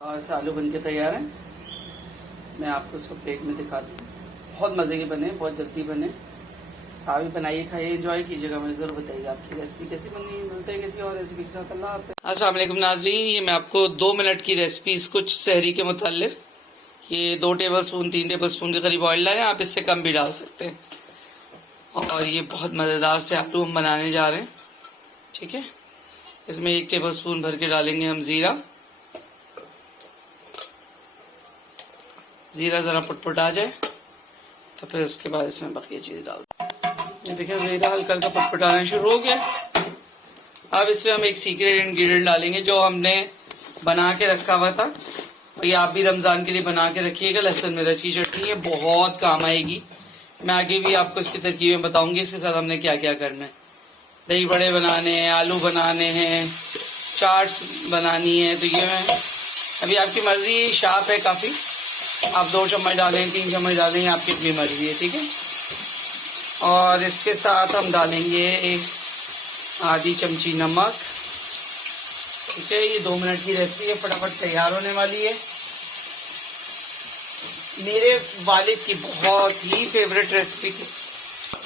और से आलू बन के तैयार हैं। मैं आपको इसको प्लेट में दिखाती हूँ। बहुत मज़े के बने, बहुत जल्दी बने। आप भी बनाइए, खाइए, एंजॉय कीजिएगा। मुझे ज़रूर बताइए आपकी रेसिपी कैसी बनी। मिलते हैं किसी और रेसिपी के साथ। अल्लाह हाफ़िज़। अस्सलाम वालेकुम नाज़रीन, ये मैं आपको 2 मिनट की रेसिपीज़ कुछ सहरी के मुताल्लिक। ये 2 टेबलस्पून 3 टेबलस्पून के करीब ऑयल डालें, आप इससे कम भी डाल सकते हैं। और ये बहुत मज़ेदार से आलू हम बनाने जा रहे हैं, ठीक है। इसमें 1 टेबलस्पून भर के डालेंगे हम ज़ीरा। ज़ीरा ज़रा पुटपुट आ जाए तो फिर उसके बाद इसमें बाकी चीज़ डाल दें। ये देखिए ज़ीरा हल्का हल्का पुटपुटाना शुरू हो गया। अब इसमें हम एक सीक्रेट इंग्रेडिएंट डालेंगे जो हमने बना के रखा हुआ था। और ये आप भी रमज़ान के लिए बना के रखिएगा। लहसुन मिर्च की चटनी, ये बहुत काम आएगी। मैं आगे भी आपको इसकी तरकीबें बताऊंगी। इसके साथ हमने क्या क्या करना है। दही बड़े बनाने हैं, आलू बनाने हैं, चाट्स बनानी है। तो ये मैं अभी आपकी मर्जी, शार्प है काफ़ी। आप 2 चम्मच डालें, 3 चम्मच डालें, आपकी अपनी मर्जी है, ठीक है। और इसके साथ हम डालेंगे आधी चमची नमक, ठीक है। ये 2 मिनट की रेसिपी है, फटाफट तैयार होने वाली है। मेरे वालिद की बहुत ही फेवरेट रेसिपी थी।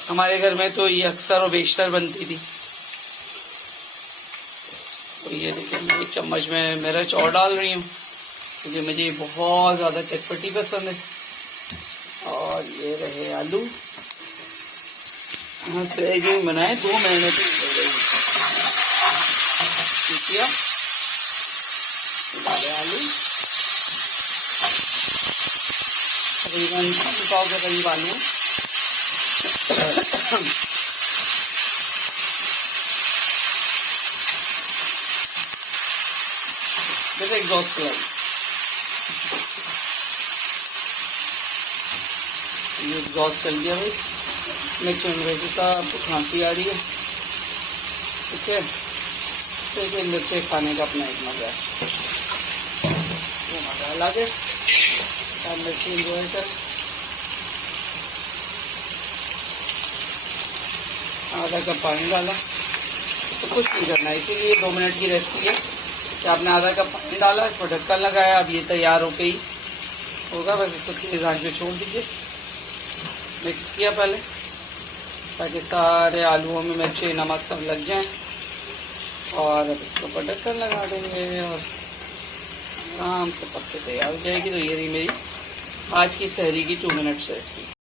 हमारे घर में तो ये अक्सर और बेशतर बनती थी। तो ये देखिए मैं 1 चम्मच में मिर्च और डाल रही हूँ क्योंकि मुझे बहुत ज़्यादा चटपटी पसंद है। और ये रहे आलू, हाँ सहजन बनाए 2 महीने तक किया। डाले आलू तकरीबन 100 के करीब आलू। जैसे एग्जॉस्ट कलर ये एग्जॉस्ट चल गया भाई। मिक्स वैसे साहब खांसी आ रही है, ठीक है। तो मिर्चे खाने का अपना एक मजा है, वो मजा अलग है। आप मिर्ची इंजॉय कर। आधा कप पानी डाला, तो कुछ नहीं करना है। इसीलिए 2 मिनट की रेसिपी है कि आपने आधा कप पानी डाला, इसको ढक्कन लगाया। अब ये तैयार होके ही होगा, बस इसको तेज आंच पे छोड़ दीजिए। मिक्स किया पहले ताकि सारे आलूओं में मिर्ची नमक सब लग जाएं। और अब इसके ऊपर ढक्कन लगा देंगे और आराम से पक के तैयार हो जाएगी। तो ये रही मेरी आज की सहरी की 2 मिनट्स रेसिपी।